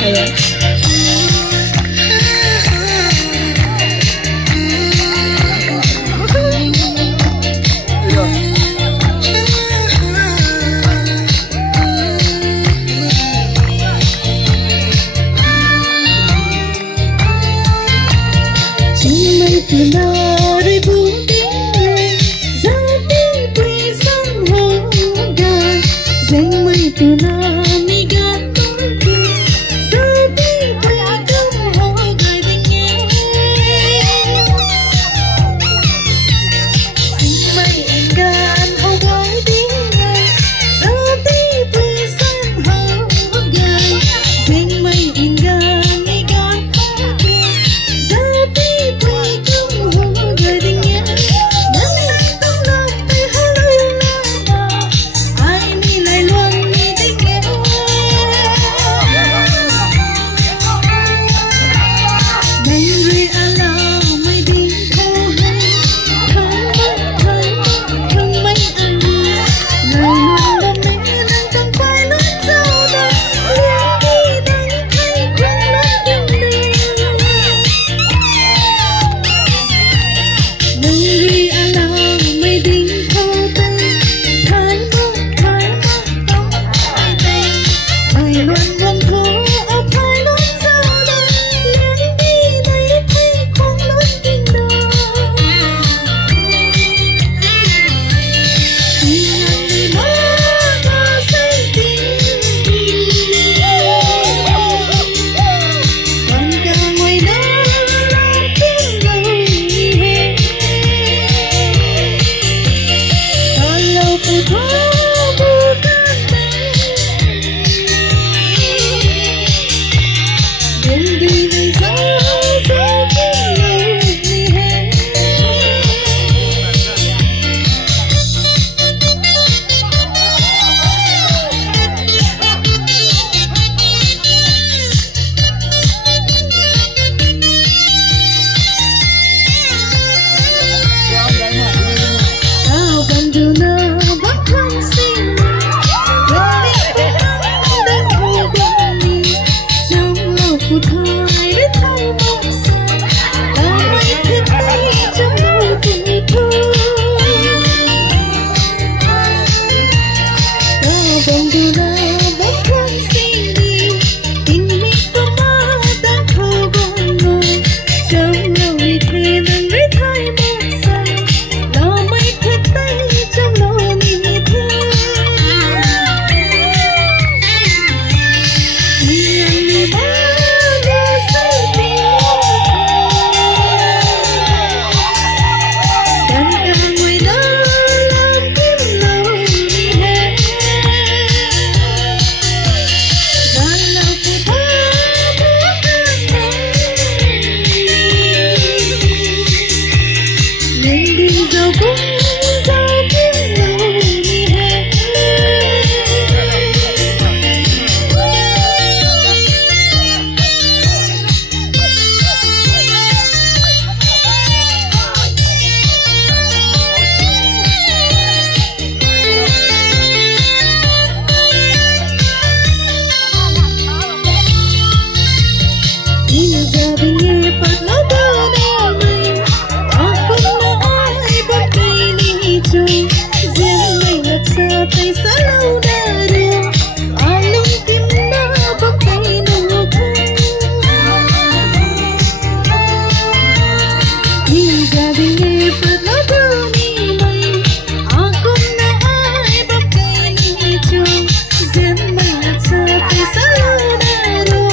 Ayan. Từ nào đây buông tiếng người ra tiếng quê sông hồ gà danh mây từ nào mi gạt tôi cười ra tiếng quê không hồ gài tình nghe danh mây gạt hồ gái tiếng người ra tiếng quê sông hồ gà danh mây gạt mi gạt tôi cười ra tiếng quê người tình nhé nắng nắng tâm lòng tay hello love ai mi lại luôn mi tình nhé ngày rồi alo mới đi thâu hay không mấy anh lời luôn đam mê nắng trong vai lớn giàu đời liền đi đánh thay quên mất những điều Nungri alam may ding thâu tay thái mong tóc ai tay ai luôn vòng thố ở thái luôn giàu đời liền đi lấy thay không luôn kinh đời tình anh đi mơ ta say tình còn cả ngoài đó làm tiếng lời hẹn kalau putus bukan dan diri saya pilih kau bantu nak xin quên đi cái nắng đang hồ bên đi trong lòng của thôi để thay một sao ta mới thức tay trong nỗi tình thương kau bantu nak xin đi tình mình có mơ đang hồ bên ngồi trong lòng đi thuê nên để thay một sao ta mới thức tay trong nỗi tình thương tay xa lâu đã đưa ai lung tim đã bấm tay nụ cười nhìn ra đi nghe phật nó đưa đi mây aku na ai bấm tay ni chung duyên mây lạc xa tay xa lâu đã đưa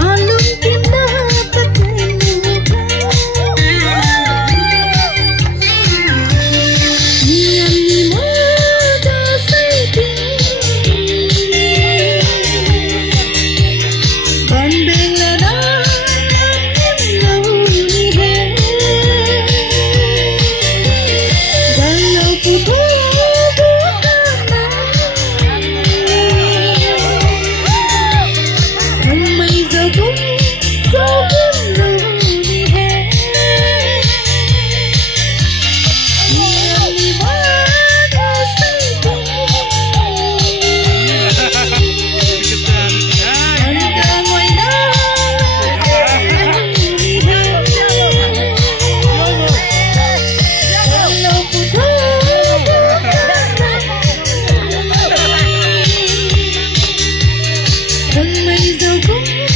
ai lung tim đã bấm tay nụ cười nhìn anh đi mơ đã say tình cũng